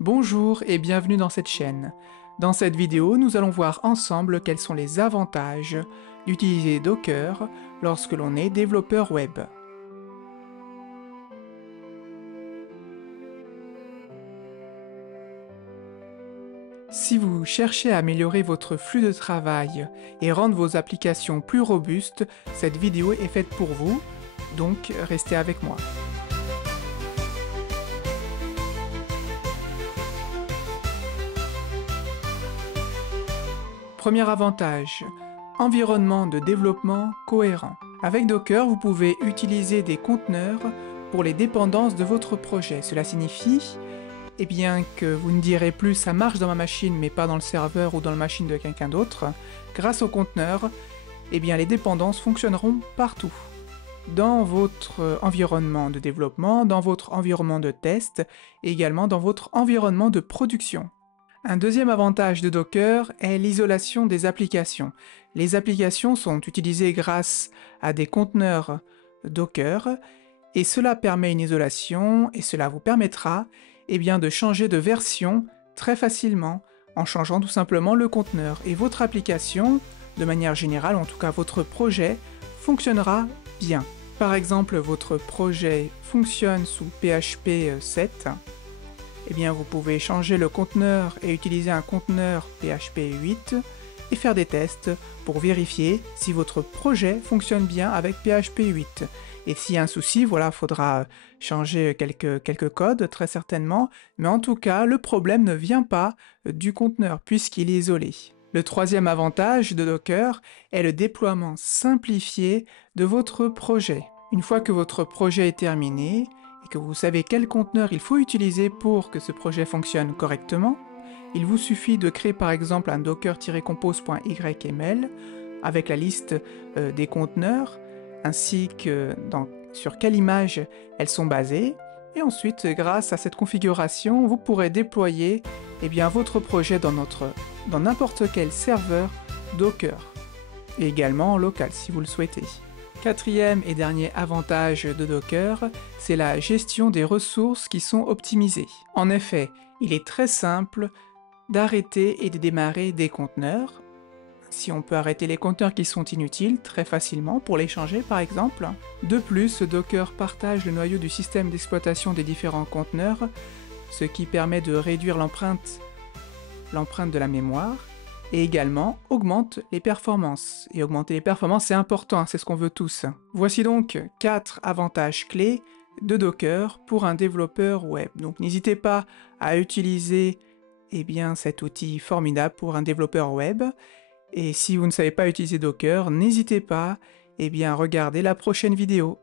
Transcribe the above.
Bonjour et bienvenue dans cette chaîne. Dans cette vidéo, nous allons voir ensemble quels sont les avantages d'utiliser Docker lorsque l'on est développeur web. Si vous cherchez à améliorer votre flux de travail et rendre vos applications plus robustes, cette vidéo est faite pour vous, donc restez avec moi. Premier avantage, environnement de développement cohérent. Avec Docker, vous pouvez utiliser des conteneurs pour les dépendances de votre projet. Cela signifie que vous ne direz plus ça marche dans ma machine mais pas dans le serveur ou dans la machine de quelqu'un d'autre. Grâce aux conteneurs, les dépendances fonctionneront partout. Dans votre environnement de développement, dans votre environnement de test et également dans votre environnement de production. Un deuxième avantage de Docker est l'isolation des applications. Les applications sont utilisées grâce à des conteneurs Docker et cela permet une isolation et cela vous permettra de changer de version très facilement en changeant tout simplement le conteneur. Et votre application, de manière générale, en tout cas votre projet, fonctionnera bien. Par exemple, votre projet fonctionne sous PHP 7. Vous pouvez changer le conteneur et utiliser un conteneur PHP 8 et faire des tests pour vérifier si votre projet fonctionne bien avec PHP 8. Et s'il y a un souci, il faudra changer quelques codes, très certainement, mais en tout cas, le problème ne vient pas du conteneur puisqu'il est isolé. Le troisième avantage de Docker est le déploiement simplifié de votre projet. Une fois que votre projet est terminé, et que vous savez quel conteneur il faut utiliser pour que ce projet fonctionne correctement, il vous suffit de créer par exemple un docker-compose.yml avec la liste des conteneurs, ainsi que sur quelle image elles sont basées, et ensuite, grâce à cette configuration, vous pourrez déployer votre projet dans n'importe quel serveur Docker, et également en local si vous le souhaitez. Quatrième et dernier avantage de Docker, c'est la gestion des ressources qui sont optimisées. En effet, il est très simple d'arrêter et de démarrer des conteneurs. Si on peut arrêter les conteneurs qui sont inutiles très facilement pour les changer par exemple. De plus, Docker partage le noyau du système d'exploitation des différents conteneurs, ce qui permet de réduire l'empreinte de la mémoire, et également augmente les performances. Et augmenter les performances, c'est important, c'est ce qu'on veut tous. Voici donc 4 avantages clés de Docker pour un développeur web. Donc n'hésitez pas à utiliser cet outil formidable pour un développeur web. Et si vous ne savez pas utiliser Docker, n'hésitez pas à regarder la prochaine vidéo.